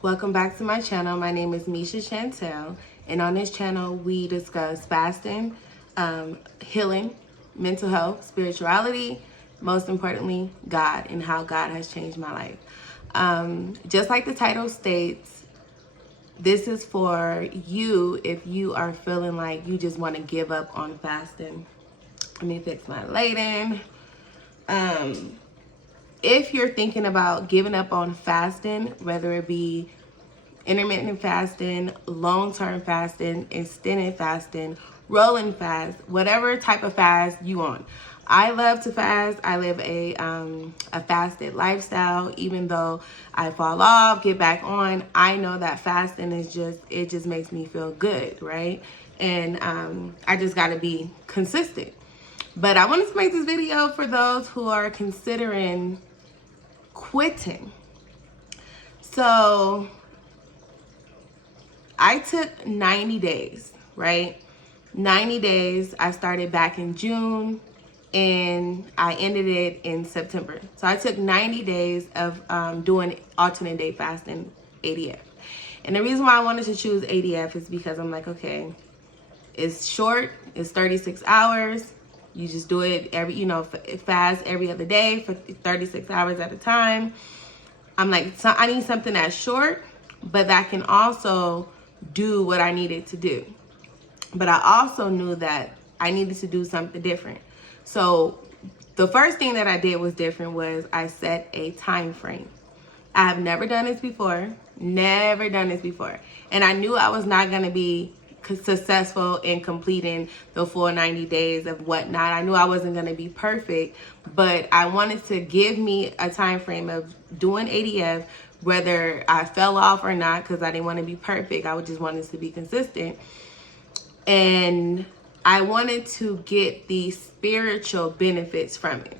Welcome back to my channel. My name is Misha Chantel, and on this channel we discuss fasting, healing, mental health, spirituality, most importantly, God and how God has changed my life. Just like the title states, this is for you if you are feeling like you just want to give up on fasting. Let me fix my lighting. If you're thinking about giving up on fasting, whether it be intermittent fasting, long-term fasting, extended fasting, rolling fast, whatever type of fast you want. I love to fast. I live a fasted lifestyle. Even though I fall off, get back on, I know that fasting is it just makes me feel good, right? And I just got to be consistent. But I wanted to make this video for those who are considering quitting. So I took 90 days, right? 90 days. I started back in June and I ended it in September. So I took 90 days of doing alternate day fasting, ADF. And the reason why I wanted to choose ADF is because I'm like, okay, it's short, it's 36 hours. You just do it fast every other day for 36 hours at a time. I'm like, so I need something that's short, but that can also do what I needed to do. But I also knew that I needed to do something different. So the first thing that I did was different was I set a time frame. I have never done this before, And I knew I was not going to be successful in completing the full 90 days of whatnot. I knew I wasn't going to be perfect, but I wanted to give me a time frame of doing ADF, whether I fell off or not, because I didn't want to be perfect. I just wanted to be consistent. And I wanted to get the spiritual benefits from it,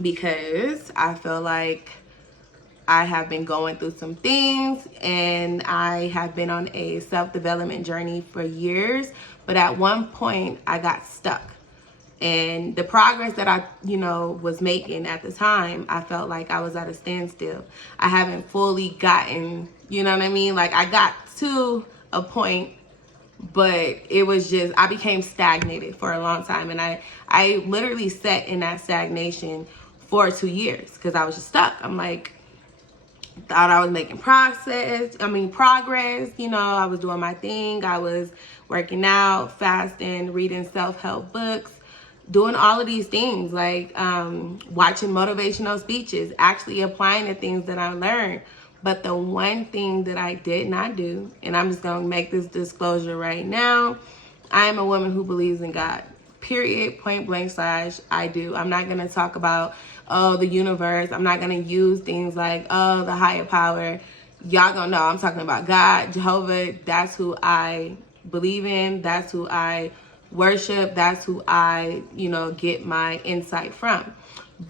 because I feel like I have been going through some things and I have been on a self-development journey for years. But at one point I got stuck, and the progress that I, was making at the time, I felt like I was at a standstill. I haven't fully gotten, Like I got to a point, but it was just, I became stagnated for a long time. And I literally sat in that stagnation for 2 years because I was just stuck. I'm like, thought I was making progress, I was doing my thing. I was working out, fasting, reading self-help books, doing all of these things, like watching motivational speeches, actually applying the things that I learned. But the one thing that I did not do, and I'm just going to make this disclosure right now, I am a woman who believes in God. Period, point blank slash, I do. I'm not going to talk about, the universe. I'm not going to use things like, the higher power. Y'all gonna know I'm talking about God, Jehovah. That's who I believe in. That's who I worship. That's who I, get my insight from.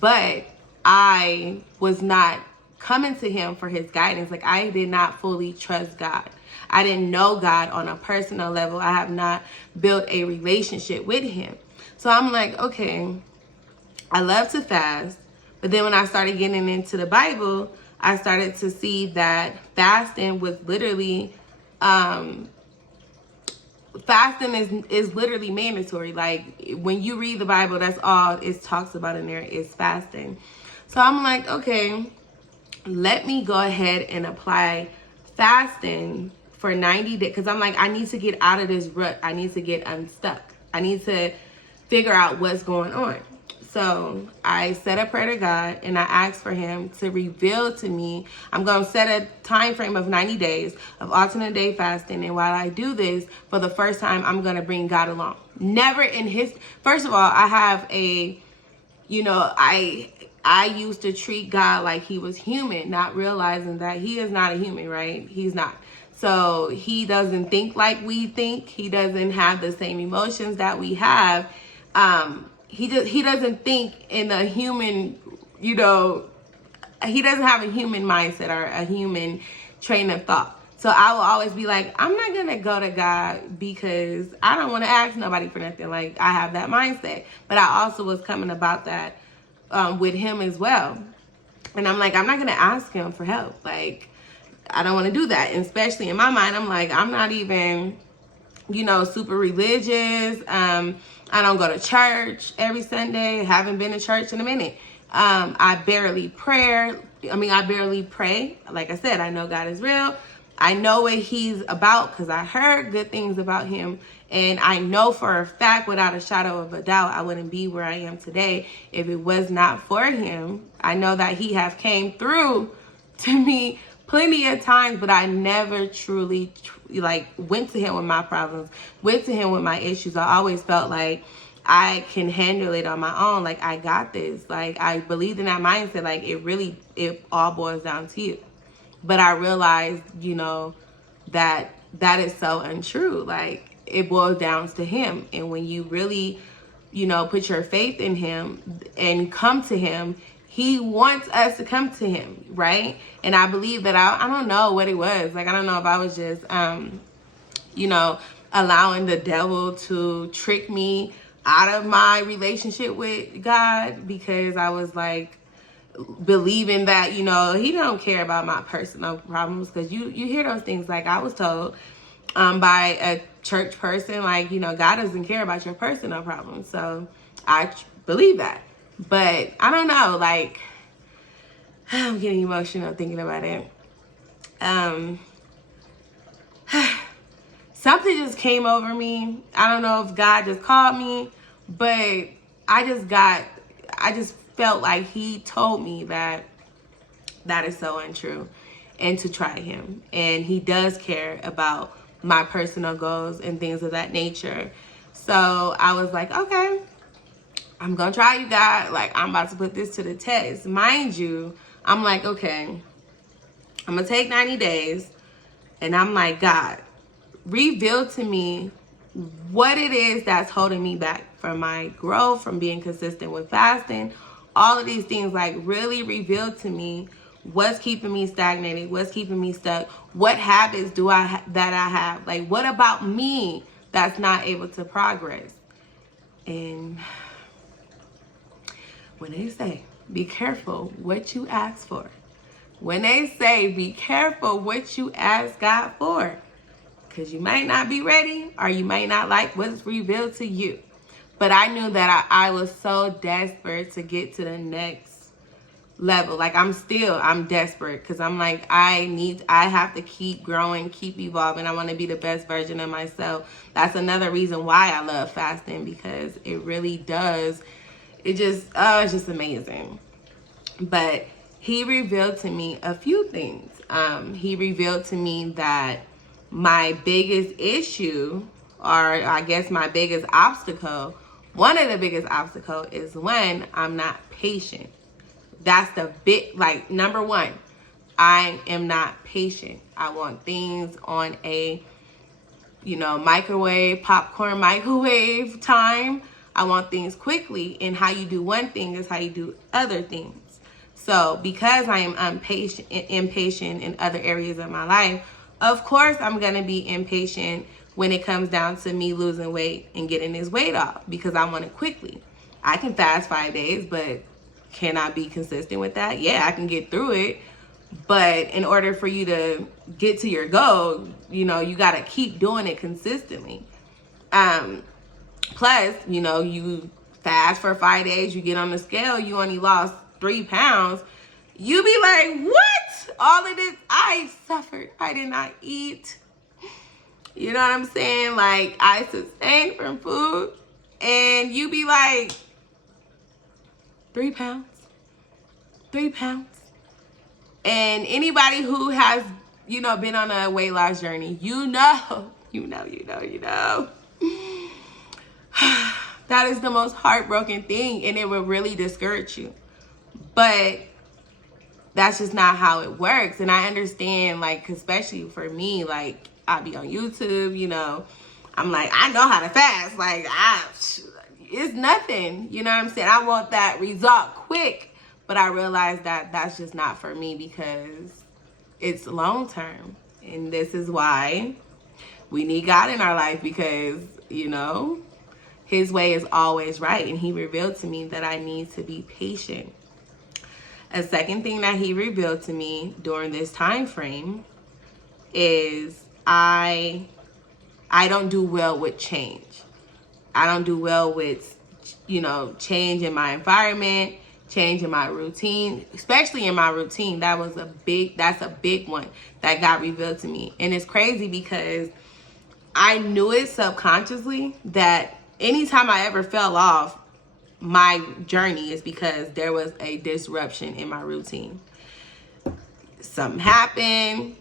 But I was not coming to him for his guidance. Like, I did not fully trust God. I didn't know God on a personal level. I have not built a relationship with him. So I'm like, okay, I love to fast. But then when I started getting into the Bible, I started to see that fasting was literally, fasting is literally mandatory. Like, when you read the Bible, that's all it talks about in there is fasting. So I'm like, okay, let me go ahead and apply fasting for 90 days. Because I'm like, I need to get out of this rut. I need to get unstuck. I need to figure out what's going on. So I said a prayer to God and I asked for him to reveal to me. I'm going to set a time frame of 90 days of alternate day fasting. And while I do this, for the first time, I'm going to bring God along. Never in his, first of all, I have a, I used to treat God like he was human, not realizing that he is not a human, right? He's not. So he doesn't think like we think. He doesn't have the same emotions that we have. He doesn't think in a human, he doesn't have a human mindset or a human train of thought. So I will always be like, I'm not going to go to God because I don't want to ask nobody for nothing. Like, I have that mindset. But I also was coming about that with him as well. And I'm like, I'm not going to ask him for help. Like, I don't want to do that. And especially in my mind, I'm like, I'm not even, super religious. I don't go to church every Sunday. Haven't been to church in a minute. I barely pray. I barely pray. Like I said, I know God is real. I know what he's about because I heard good things about him. And I know for a fact, without a shadow of a doubt, I wouldn't be where I am today if it was not for him. I know that he has came through to me plenty of times, but I never truly went to him with my problems, went to him with my issues. I always felt like I can handle it on my own. Like, I got this. Like, I believed in that mindset. Like, it all boils down to you. But I realized, that is so untrue. Like, it boils down to him. And when you really, put your faith in him and come to him, he wants us to come to him, right? And I believe that I don't know what it was. Like, I don't know if I was just, allowing the devil to trick me out of my relationship with God, because I was like believing that, he don't care about my personal problems. Because you hear those things. Like, I was told by a church person, like, God doesn't care about your personal problems. So I believe that. But I don't know, like, I'm getting emotional thinking about it. Something just came over me. I don't know if God just called me, but I just felt like he told me that is so untrue, and to try him. And he does care about my personal goals and things of that nature. So I was like, okay, I'm gonna try you, God. Like, I'm about to put this to the test. Mind you, I'm like, okay, I'm gonna take 90 days. And I'm like, God, reveal to me what it is that's holding me back from my growth, from being consistent with fasting. All of these things, like, really reveal to me what's keeping me stagnated, what's keeping me stuck, what habits that I have. Like, what about me that's not able to progress? And when they say, be careful what you ask for. When they say, be careful what you ask God for. Because you might not be ready, or you might not like what's revealed to you. But I knew that I was so desperate to get to the next level. Like, I'm desperate, because I'm like, I have to keep growing, keep evolving. I want to be the best version of myself. That's another reason why I love fasting, because it really does. It's just amazing. But he revealed to me a few things. He revealed to me that my biggest issue, or I guess my biggest obstacle, one of the biggest obstacles is when I'm not patient. That's the number one. I am not patient. I want things on a, popcorn microwave time. I want things quickly, and how you do one thing is how you do other things. So because I am impatient in other areas of my life, of course I'm going to be impatient when it comes down to me losing weight and getting this weight off, because I want it quickly. I can fast 5 days, but can I be consistent with that? Yeah, I can get through it. But in order for you to get to your goal, you got to keep doing it consistently. Plus, you fast for 5 days, you get on the scale, you only lost 3 pounds. You be like, what? All of this, I suffered. I did not eat. You know what I'm saying? Like, I sustained from food. And you be like, 3 pounds? 3 pounds? And anybody who has, been on a weight loss journey, you know. That is the most heartbroken thing, and it will really discourage you. But that's just not how it works. And I understand, like, especially for me, like, I be on YouTube, I'm like, I know how to fast. Like, it's nothing. You know what I'm saying? I want that result quick. But I realized that that's just not for me, because it's long term. And this is why we need God in our life, because, his way is always right. And he revealed to me that I need to be patient. A second thing that he revealed to me during this time frame is I don't do well with change. I don't do well with, change in my environment, change in my routine, especially in my routine. That's a big one that got revealed to me. And it's crazy because I knew it subconsciously that anytime I ever fell off my journey is because there was a disruption in my routine. Something happened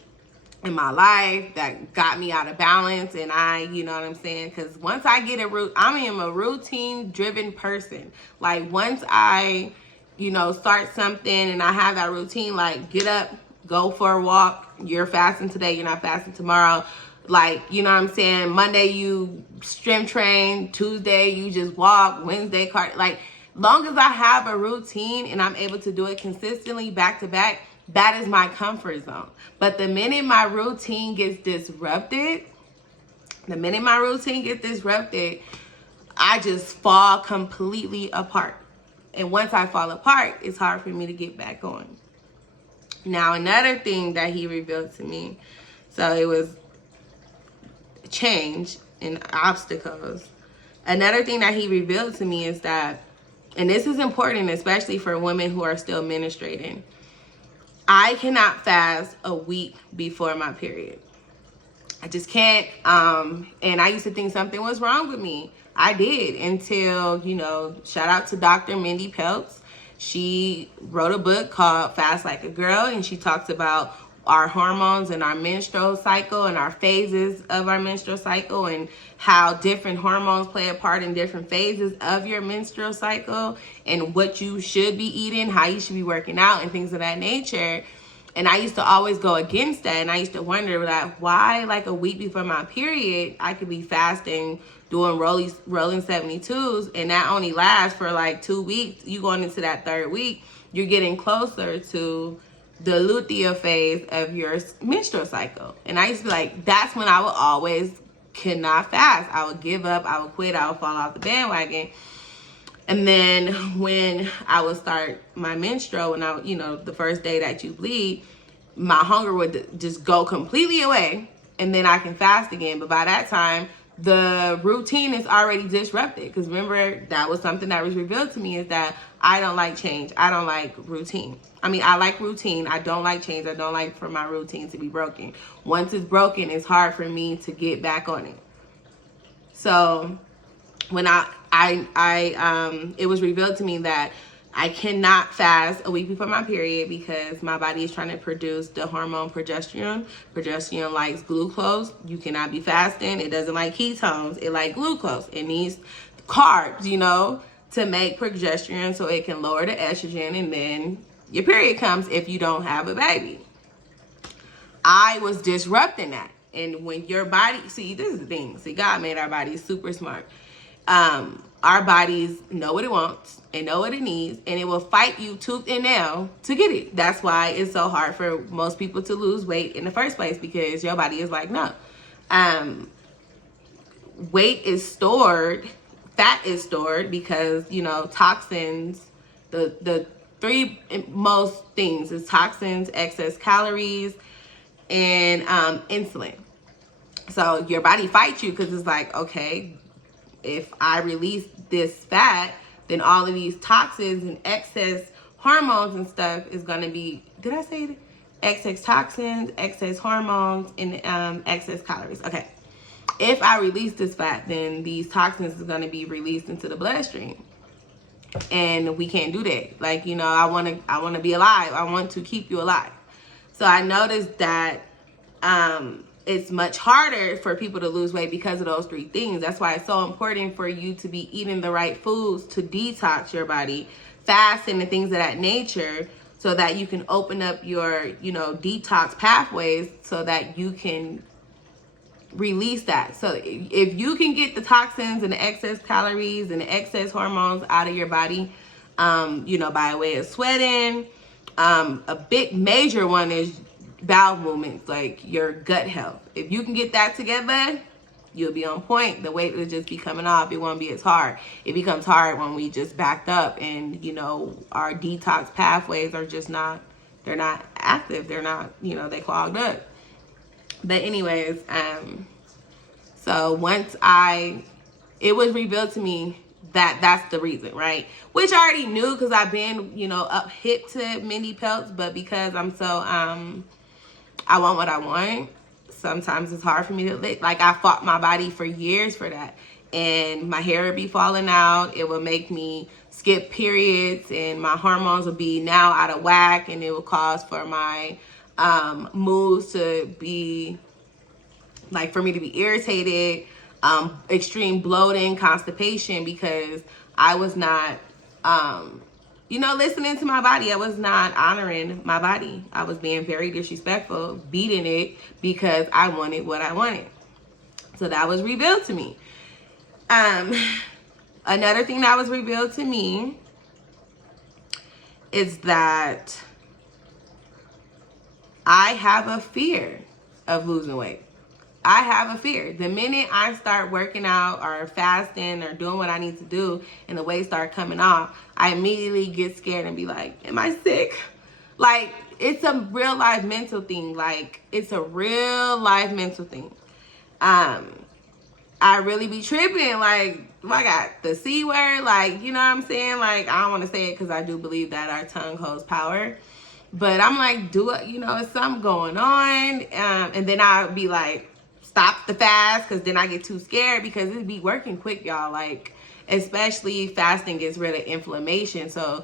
in my life that got me out of balance, and you know what I'm saying? Because once I get I am a routine driven person. Like once I, start something and I have that routine, like get up, go for a walk, you're fasting today, you're not fasting tomorrow. Like, you know what I'm saying? Monday you strength train, Tuesday you just walk, Wednesday like long as I have a routine and I'm able to do it consistently back to back, that is my comfort zone. But the minute my routine gets disrupted, I just fall completely apart. And once I fall apart, it's hard for me to get back on. Now, another thing that he revealed to me, so it was change and obstacles. Another thing that he revealed to me is that, and this is important, especially for women who are still menstruating, I cannot fast a week before my period. I just can't. And I used to think something was wrong with me. I did until, shout out to Dr. Mindy Peltz. She wrote a book called Fast Like a Girl, and she talks about our hormones and our menstrual cycle and our phases of our menstrual cycle and how different hormones play a part in different phases of your menstrual cycle and what you should be eating, how you should be working out and things of that nature. And I used to always go against that, and I used to wonder like why like a week before my period I could be fasting, doing rolling 72s, and that only lasts for like 2 weeks. You going into that third week, you're getting closer to the luteal phase of your menstrual cycle. And I used to be like, that's when I would always cannot fast. I would give up, I would quit, I would fall off the bandwagon. And then when I would start my menstrual, and the first day that you bleed, my hunger would just go completely away, and then I can fast again. But by that time, the routine is already disrupted. Because remember, that was something that was revealed to me, is that I don't like change. I don't like routine. I mean, I like routine. I don't like change. I don't like for my routine to be broken. Once it's broken, it's hard for me to get back on it. So when it was revealed to me that I cannot fast a week before my period because my body is trying to produce the hormone progesterone. Progesterone likes glucose. You cannot be fasting. It doesn't like ketones. It likes glucose. It needs carbs, to make progesterone so it can lower the estrogen, and then your period comes if you don't have a baby. I was disrupting that. And when your body, see, this is the thing. See, God made our bodies super smart. Our bodies know what it wants and know what it needs, and it will fight you tooth and nail to get it. That's why it's so hard for most people to lose weight in the first place, because your body is like, no. Weight is stored, fat is stored because, toxins, the three most things is toxins, excess calories, and insulin. So your body fights you because it's like, okay, if I release this fat, then all of these toxins and excess hormones and stuff is going to be, did I say it? Excess toxins, excess hormones, and excess calories. Okay. If I release this fat, then these toxins is going to be released into the bloodstream. And we can't do that. Like, I want to be alive. I want to keep you alive. So I noticed that it's much harder for people to lose weight because of those three things. That's why it's so important for you to be eating the right foods to detox your body, fasting and things of that nature, so that you can open up your, detox pathways so that you can release that. So if you can get the toxins and the excess calories and the excess hormones out of your body, by way of sweating, a big major one is bowel movements, like your gut health. If you can get that together, you'll be on point. The weight will just be coming off. It won't be as hard. It becomes hard when we just backed up and, our detox pathways are just not, they're not active. They're not, they clogged up. But anyways, so once it was revealed to me that that's the reason, right? Which I already knew because I've been, up hip to mini pelts, but because I'm so, I want what I want, sometimes it's hard for me to like, I fought my body for years for that. And my hair would be falling out. It would make me skip periods, and my hormones would be now out of whack, and it would cause for my moods to be like, for me to be irritated, extreme bloating, constipation, because I was not, listening to my body. I was not honoring my body. I was being very disrespectful, beating it because I wanted what I wanted. So that was revealed to me. Another thing that was revealed to me is that I have a fear of losing weight. I have a fear. The minute I start working out or fasting or doing what I need to do and the weight start coming off, I immediately get scared and be like, am I sick? Like, it's a real life mental thing. Like, it's a real life mental thing. I really be tripping. Like, I got the C word. Like, you know what I'm saying? Like, I don't want to say it because I do believe that our tongue holds power. But I'm like, is something going on? And then I'll be like, stop the fast, because then I get too scared because it be working quick, y'all. Like, especially fasting gets rid of inflammation. So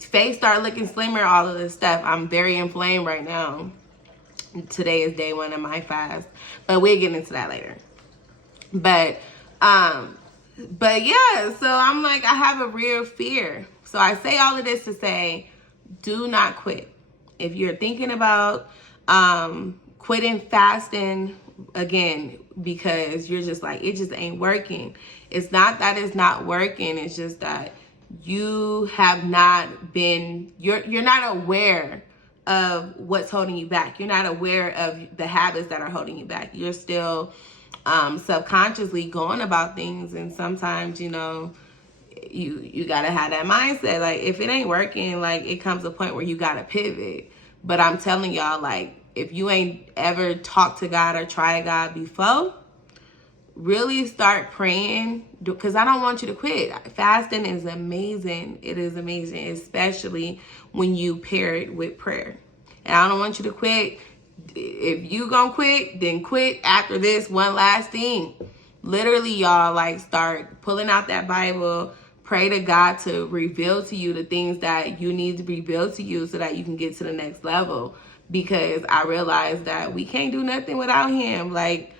face start looking slimmer, all of this stuff. I'm very inflamed right now. Today is day 1 of my fast, but we'll get into that later. But yeah, so I'm like, I have a real fear. So I say all of this to say, do not quit. If you're thinking about quitting fasting again because you're just like, it just ain't working. It's not that it's not working. It's just that you have not been, you're not aware of what's holding you back. You're not aware of the habits that are holding you back. You're still subconsciously going about things. And sometimes, you gotta have that mindset. Like, if it ain't working, like, it comes a point where you gotta pivot. But I'm telling y'all, like, if you ain't ever talked to God or tried God before, really start praying, because I don't want you to quit. Fasting is amazing. It is amazing, especially when you pair it with prayer. And I don't want you to quit. If you gonna quit, then quit after this one last thing. Literally, y'all, like, start pulling out that Bible, pray to God to reveal to you the things that you need to reveal to you so that you can get to the next level. Because I realized that we can't do nothing without him. Like,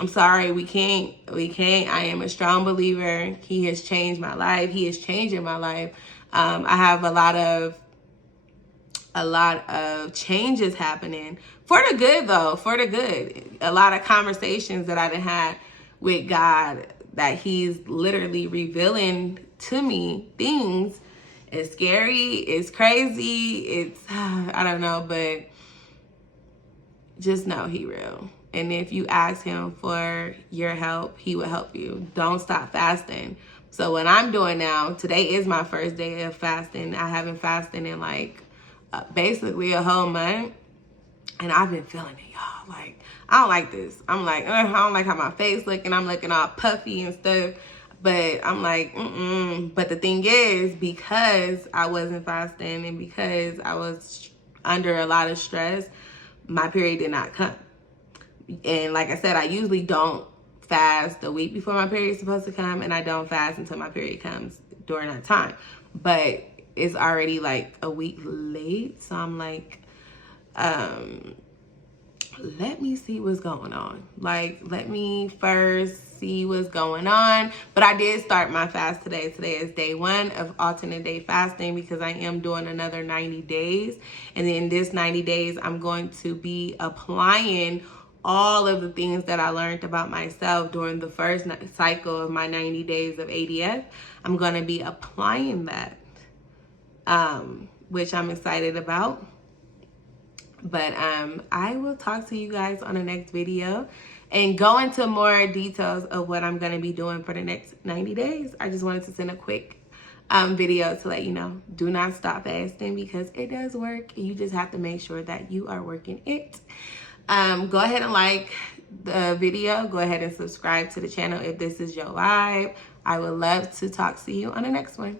I'm sorry, we can't. I am a strong believer. He has changed my life. He is changing my life. I have a lot of changes happening for the good, though, for the good. A lot of conversations that I've had with God that he's literally revealing to me things. It's scary. It's crazy. It's, I don't know, but just know he real. And if you ask him for your help, he will help you. Don't stop fasting. So what I'm doing now, today is my first day of fasting. I haven't fasted in like basically a whole month. And I've been feeling it, y'all. Like, I don't like this. I'm like, I don't like how my face looking. I'm looking all puffy and stuff. But I'm like, But the thing is, because I wasn't fasting and because I was under a lot of stress, my period did not come. And like I said, I usually don't fast the week before my period is supposed to come, and I don't fast until my period comes during that time. But it's already like a week late, so I'm like, let me see what's going on. Like, let me first see what's going on. But I did start my fast today. Today is day 1 of alternate day fasting because I am doing another 90 days. And then this 90 days, I'm going to be applying all of the things that I learned about myself during the first cycle of my 90 days of ADF. I'm going to be applying that, which I'm excited about. But I will talk to you guys on the next video and go into more details of what I'm going to be doing for the next 90 days. I just wanted to send a quick video to let you know, do not stop fasting because it does work. You just have to make sure that you are working it. Go ahead and like the video. Go ahead and subscribe to the channel if this is your vibe. I would love to talk to you on the next one.